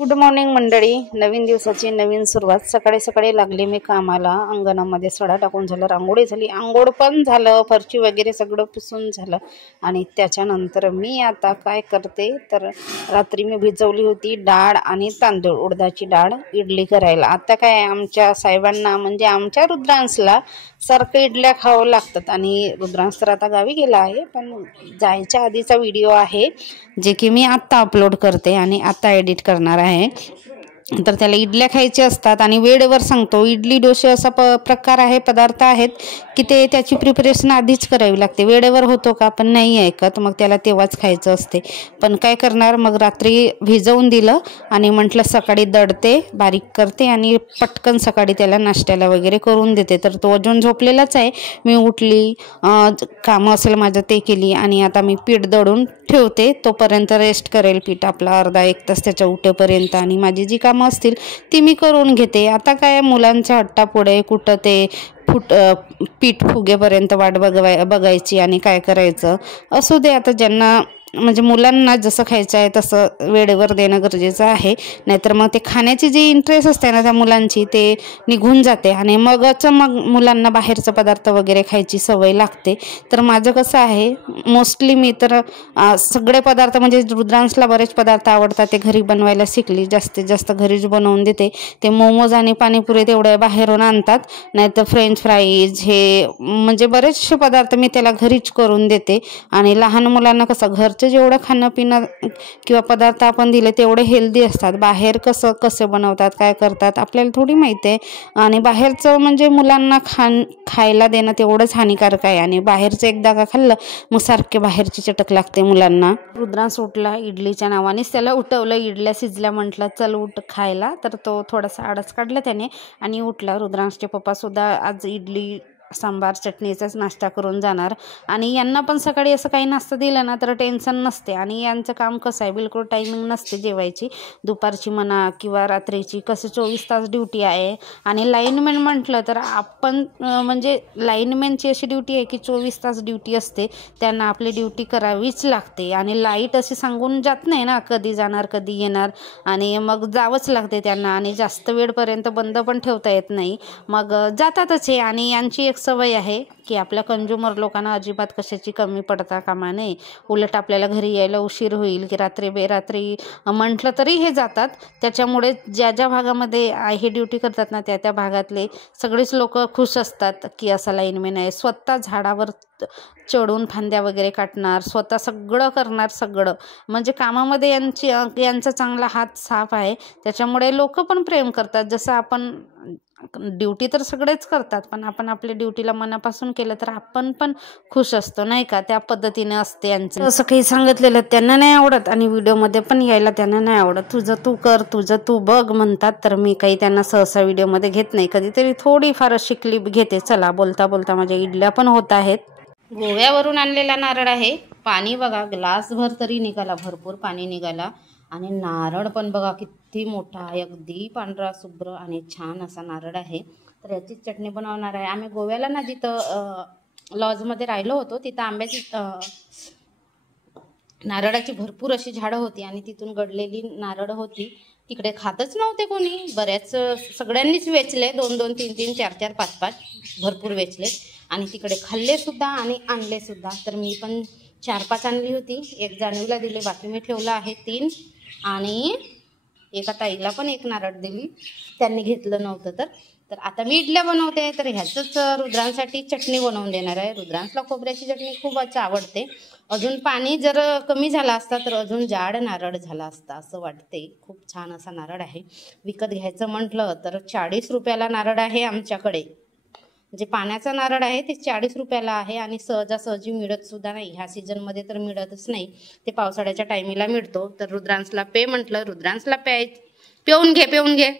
Good morning मंडळी. नवीन दिवसाची नवीन सुरुवात. सकाळी सकाळी लागली मी कामाला. अंगणामध्ये सडा टाकून झालं, रांगोळी झाली, आंघोळ पण झालं, फरची वगैरे सगळं पुसून झालं. आणि त्याच्यानंतर मी आता काय करते तर रात्री मी भिजवली होती डाळ आणि तांदूळ, उडदाची डाळ इडली करायला. आता काय आमच्या साहेबांना म्हणजे आमच्या रुद्रांसला सारखं इडल्या खावं लागतात आणि रुद्रांस तर आता गावी गेला आहे, पण जायच्या आधीचा व्हिडिओ आहे जे की मी आत्ता अपलोड करते आणि आत्ता एडिट करणार आहे. तर त्याला इडल्या खायच्या असतात आणि वेळेवर सांगतो. इडली डोसे असा प्रकार आहे, पदार्थ आहेत की ते त्याची प्रिपरेशन आधीच करावी लागते. वेळेवर होतो का पण नाही ऐकत, मग त्याला तेव्हाच खायचं असते. पण काय करणार, मग रात्री भिजवून दिलं आणि म्हटलं सकाळी दळते, बारीक करते आणि पटकन सकाळी त्याला नाश्त्याला वगैरे करून देते. तर तो अजून झोपलेलाच आहे. मी उठली, कामं असेल माझं ते केली आणि आता मी पीठ दळून ठेवते. तोपर्यंत रेस्ट करेल पीठ आपला अर्धा एक तास त्याच्या उठेपर्यंत, आणि माझी जी कामं असतील ती मी करून घेते. आता काय मुलांच्या हट्टापुढे कुठं ते पीठ फुगेपर्यंत वाट बघायची आणि काय करायचं. असू दे, आता ज्यांना म्हणजे मुलांना जसं खायचं आहे तसं वेळेवर देणं गरजेचं आहे. नाहीतर मग ते खाण्याची जी इंटरेस्ट असते ना त्या मुलांची ते निघून जाते आणि मग मुलांना बाहेरचा पदार्थ वगैरे खायची सवय लागते. तर माझं कसं आहे, मोस्टली मी तर सगळे पदार्थ म्हणजे रुद्रांसला बरेच पदार्थ आवडतात ते घरी बनवायला शिकली. जास्तीत जास्त घरीच बनवून देते. ते मोमोज आणि पाणीपुरी तेवढे बाहेरून आणतात, नाहीतर फ्रेंच फ्राईज हे म्हणजे बरेचसे पदार्थ मी त्याला घरीच करून देते. आणि लहान मुलांना कसं घरचं जेवढं खाणं पिणं किंवा पदार्थ आपण दिले तेवढे हेल्दी असतात. बाहेर कसे बनवतात काय करतात आपल्याला थोडी माहिती आहे. आणि बाहेरचं म्हणजे मुलांना खायला देणं तेवढंच हानिकारक आहे. आणि बाहेरचं एकदा का खाल्लं मग सारखे बाहेरची चटक लागते मुलांना. रुद्रांस उठला, इडलीच्या नावानेच त्याला उठवलं. इडल्या शिजल्या, म्हटलं चल उठ खायला. तर तो थोडासा आडस काढला त्याने आणि उठला. रुद्रांसचे पप्पा सुद्धा आज इडली सांबार चटणीचाच नाश्ता करून जाणार. आणि यांना पण सकाळी असं काही नाश्ता दिलं ना तर टेन्शन नसते. आणि यांचं काम कसं आहे, बिलकुल टायमिंग नसते जेवायची, दुपारची म्हणा किंवा रात्रीची. कसं 24 तास ड्युटी आहे. आणि लाईनमॅन म्हटलं तर आपण म्हणजे लाईनमॅनची अशी ड्युटी आहे की 24 तास ड्युटी असते. त्यांना आपली ड्युटी करावीच लागते. आणि लाईट अशी सांगून जात नाही ना कधी जाणार कधी येणार, आणि मग जावंच लागते त्यांना. आणि जास्त वेळपर्यंत बंद पण ठेवता येत नाही, मग जातातच आहे. आणि यांची एक सवय आहे की आपल्या कंझ्युमर लोकांना अजिबात कशाची कमी पडता कामा नये. उलट आपल्याला घरी यायला उशीर होईल की रात्री बेरात्री म्हटलं तरी हे जातात. त्याच्यामुळे ज्या ज्या भागामध्ये हे ड्युटी करतात ना त्या भागातले सगळेच लोक खुश असतात की असा लाईनमॅन आहे. स्वतः झाडावर चढून फांद्या वगैरे काटणार, स्वतः सगळं करणार. सगळं म्हणजे कामामध्ये यांचा चांगला हात साफ आहे. त्याच्यामुळे लोक पण प्रेम करतात. जसं आपण ड्युटी तर सगळेच करतात, पण आपण आपल्या ड्युटीला मनापासून केलं तर आपण पण खुश असतो नाही का. त्या पद्धतीने असते यांचं. असं काही सांगितलेलं त्यांना नाही आवडत आणि व्हिडिओमध्ये पण यायला त्यांना नाही आवडत. तुझं तू कर, तुझं तू बघ म्हणतात. तर मी काही त्यांना सहसा व्हिडिओमध्ये घेत नाही. कधीतरी थोडीफार अशी क्लिप घेते. चला बोलता बोलता माझ्या इडल्या पण होत आहेत. गोव्यावरून आणलेला नारळ आहे. पाणी बघा ग्लासभर तरी निघाला, भरपूर पाणी निघाला. आणि नारळ पण बघा किती मोठा आहे, अगदी पांढरा शुभ्र आणि छान असा नारळ आहे. तर याची चटणी बनवणार आहे. आम्ही गोव्याला ना जिथं लॉजमध्ये राहिलो होतो तिथं आंब्याची नारळाची भरपूर अशी झाडं होती आणि तिथून गडलेली नारळ होती. तिकडे खातच नव्हते कोणी, बऱ्याच सगळ्यांनीच वेचले, 2-2, 3-3, 4-4, 5-5 भरपूर वेचले आणि तिकडे खाल्ले सुद्धा आणि आणले सुद्धा. तर मी पण 4-5 आणली होती. एक जाणवीला दिले, बाकी मी ठेवलं आहे 3. आणि एका ताईला पण 1 नारळ दिली, त्यांनी घेतलं नव्हतं. तर आता मी इडल्या बनवते. तर ह्याचंच रुद्रांसाठी चटणी बनवून देणार आहे. रुद्रांसला खोबऱ्याची चटणी खूपच आवडते. अजून पाणी जर कमी झाला असता तर अजून जाड नारळ झाला असता असं वाटते. खूप छान असा नारळ आहे. विकत घ्यायचं म्हटलं तर 40 रुपयाला नारळ आहे आमच्याकडे. जे पाण्याचा नारळ आहे ते 40 रुपयाला आहे आणि सहजासहजी मिळत सुद्धा नाही. ह्या सीझनमध्ये तर मिळतच नाही, ते पावसाळ्याच्या टायमिंगला मिळतो. तर रुद्रांसला पे म्हटलं, रुद्रांसला पिऊन घे.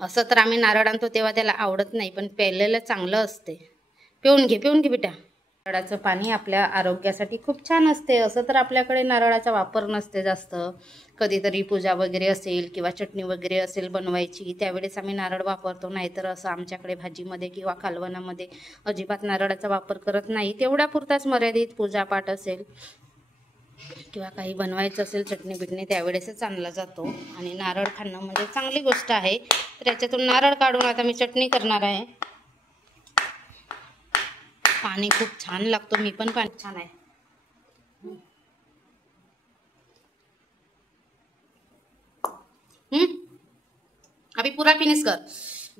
असं तर आम्ही नारळ आणतो तेव्हा त्याला आवडत नाही, पण प्यायलेलं चांगलं असते. पिऊन घे बेटा. नारळाचं पाणी आपल्या आरोग्यासाठी खूप छान असते. असं तर आपल्याकडे नारळाचा वापर नसते जास्त. कधीतरी पूजा वगैरे असेल किंवा चटणी वगैरे असेल बनवायची त्यावेळेस आम्ही नारळ वापरतो. नाहीतर असं आमच्याकडे भाजीमध्ये किंवा कालवणामध्ये अजिबात नारळाचा वापर करत नाही. तेवढ्यापुरताच मर्यादित पूजापाठ असेल किंवा काही बनवायचं असेल चटणी बिटणी त्यावेळेसच आणला जातो. आणि नारळ खाणं म्हणजे चांगली गोष्ट आहे. तर याच्यातून नारळ काढून आता मी चटणी करणार आहे. पाणी खूप छान लागतो, मी पण पाणी छान आहे. अभी पुरा फिनिश कर.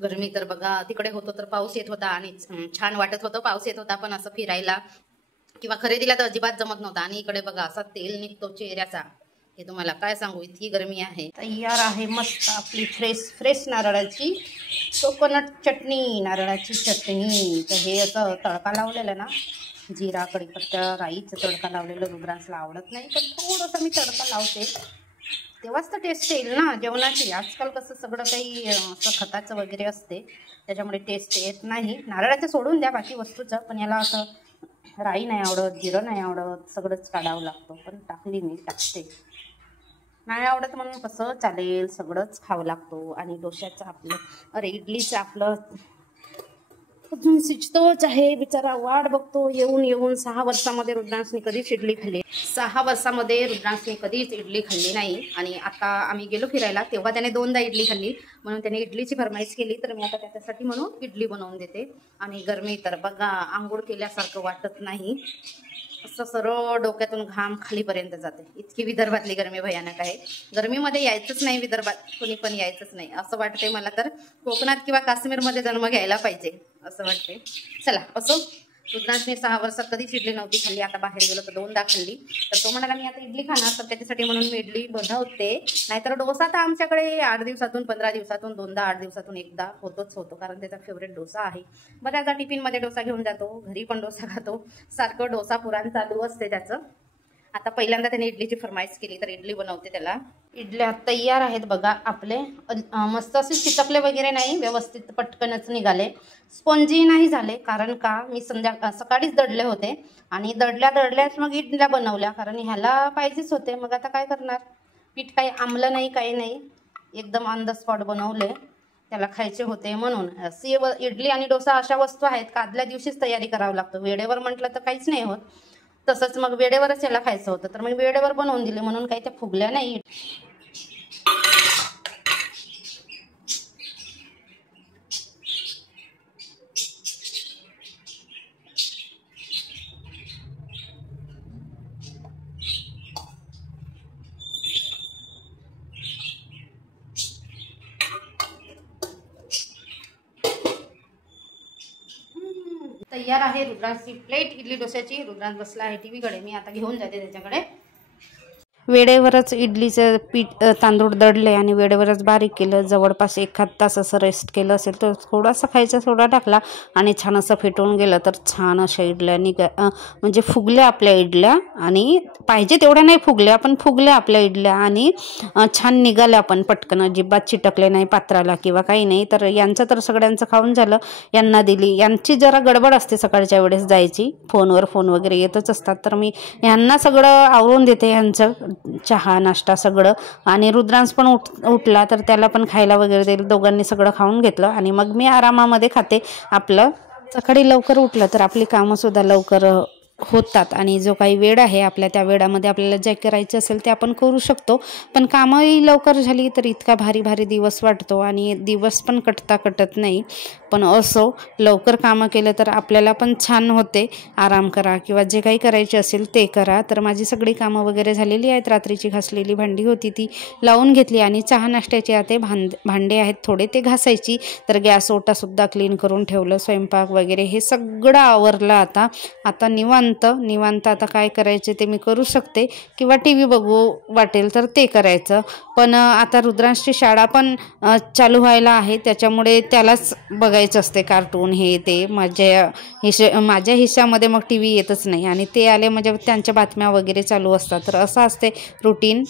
गरमी तर बघा, तिकडे होतो तर पाऊस येत होता आणि छान वाटत होतं, पाऊस येत होता, पण असं फिरायला किंवा खरेदीला तर अजिबात जमत नव्हता. आणि इकडे बघा असा तेल निघतो चेहऱ्याचा, हे तुम्हाला काय सांगू, इतकी गरमी आहे. तयार आहे मस्त आपली फ्रेश नारळाची कोकोनट चटणी, नारळाची चटणी. तर हे असं तडका लावलेलं ना, जिरा कढीपत्ता राईचं तडका लावलेलं रुद्रांसला आवडत नाही, पण थोडंसं मी तडका लावते, तेव्हाच तर टेस्ट येईल ना जेवणाची. आजकाल कसं सगळं काही असं खताचं वगैरे असते, त्याच्यामुळे टेस्ट येत नाही. नारळाचं सोडून द्या बाकी वस्तूचं, पण याला असं राई नाही आवडत, जिरं नाही आवडत, सगळंच काढावं लागतं. पण टाकली मी, टाकते. नाही आवडत म्हणून कसं चालेल, सगळंच खावं लागतो. आणि डोश्याचं आपलं इडलीचं आपलं अजून शिजतोच आहे बिचारा, वाट बघतो येऊन येऊन. 6 वर्षामध्ये रुद्रांशने कधीच इडली खाल्ली, 6 वर्षामध्ये रुद्रांशने कधीच इडली खाल्ली नाही. आणि आता आम्ही गेलो फिरायला तेव्हा त्याने 2दा इडली खाल्ली, म्हणून त्याने इडलीची फरमाईश केली. तर मी आता त्याच्यासाठी म्हणून इडली बनवून देते. आणि गरमी तर बघा, आंघोळ केल्यासारखं वाटत नाही, असं सरळ डोक्यातून घाम खालीपर्यंत जाते. इतकी विदर्भातली गरमी भयानक आहे. गरमीमध्ये यायचंच नाही विदर्भात, कोणी पण यायचंच नाही असं वाटते मला. तर कोकणात किंवा काश्मीरमध्ये जन्म घ्यायला पाहिजे असं वाटते. चला असो, रुद्रांशने 6 वर्षात कधीच इडली नव्हती खाल्ली, आता बाहेर गेलो तर 2दा खाल्ली. तर तो म्हणाला मी आता इडली खाणार, तर त्याच्यासाठी म्हणून मी इडली बनवते. नाहीतर डोसा तर आमच्याकडे 8 दिवसातून 15 दिवसातून 2दा, 8 दिवसातून 1दा होतो, कारण त्याचा फेवरेट डोसा आहे. बऱ्याचदा टिफिनमध्ये डोसा घेऊन जातो, घरी पण डोसा खातो, सारखं डोसा पुराण चालू असते त्याचं. आता पहिल्यांदा त्याने इडलीची फरमाईश केली, तर इडली बनवते त्याला. इडल्या तयार आहेत बघा आपले, मस्त असे चिटकले वगैरे नाही, व्यवस्थित पटकनच निघाले. स्पॉन्जी नाही झाले, कारण का मी सकाळीच दडले होते आणि दडल्याच मग इडल्या बनवल्या, कारण ह्याला पाहिजेच होते. मग आता काय करणार, पीठ काही आंबलं नाही, काही नाही, एकदम ऑन द स्पॉट बनवले, त्याला खायचे होते म्हणून. इडली आणि डोसा अशा वस्तू आहेत का आदल्या दिवशीच तयारी करावं लागतं. वेळेवर म्हटलं तर काहीच नाही होत. तसंच मग वेळेवरच याला खायचं होतं, तर मग वेळेवर बनवून दिले, म्हणून काही त्या फुगल्या नाही. तयार आहे रुद्रांची प्लेट इडली डोस्याची. रुद्रांश बसला आहे टीव्हीकडे, मी आता घेऊन जाते त्याच्याकडे. वेळेवरच इडलीचं पीठ तांदूळ दळले आणि वेळेवरच बारीक केलं. जवळपास 1 तास असं रेस्ट केलं असेल, तर थोडासा खायचा सोडा टाकला आणि छान असं फेटून गेलं, तर छान अशा इडल्या म्हणजे फुगल्या आपल्या इडल्या. आणि पाहिजे तेवढ्या नाही फुगल्या, पण फुगल्या आपल्या इडल्या आणि छान निघाल्या पण पटकन, अजिबात चिटकले नाही पात्राला किंवा काही नाही. तर यांचं तर सगळ्यांचं खाऊन झालं, यांना दिली. यांची जरा गडबड असते सकाळच्या वेळेस जायची, फोन वगैरे येतच असतात, तर मी यांना सगळं आवरून देते, यांचं चहा नाश्ता सगळं. आणि रुद्रांश पण उठला, तर त्याला पण खायला वगैरे दिलं. दोघांनी सगळं खाऊन घेतलं आणि मग मी आरामामध्ये खाते आपलं. सकाळी लवकर उठलं तर आपली कामंसुद्धा लवकर होतात आणि जो काही वेळ आहे आपल्या, त्या वेळामध्ये आपल्याला जे करायचं असेल ते आपण करू शकतो. पण कामंही लवकर झाली तर इतका भारी दिवस वाटतो आणि दिवस पण कटत नाही. पण असो, लवकर कामं केलं तर आपल्याला पण छान होते. आराम करा किंवा जे काही करायचे असेल ते करा. तर माझी सगळी कामं वगैरे झालेली आहेत. रात्रीची घासलेली भांडी होती ती लावून घेतली आणि चहा नाश्त्याचे आता भांडे आहेत थोडे, ते घासायची. तर गॅस ओटासुद्धा क्लीन करून ठेवलं, स्वयंपाक वगैरे हे सगळं आवरलं. आता निवांत आता काय करायचे ते मी करू शकते, किंवा TV बघू वाटेल तर ते करायचं. पण आता रुद्रांशची शाळा पण चालू व्हायला आहे, त्याच्यामुळे त्यालाच बघायचं असते कार्टून हे ते. माझ्या हिश्श्यामध्ये मग TV येतच नाही आणि ते आले म्हणजे त्यांच्या बातम्या वगैरे चालू असतात. तर असं असते रुटीन.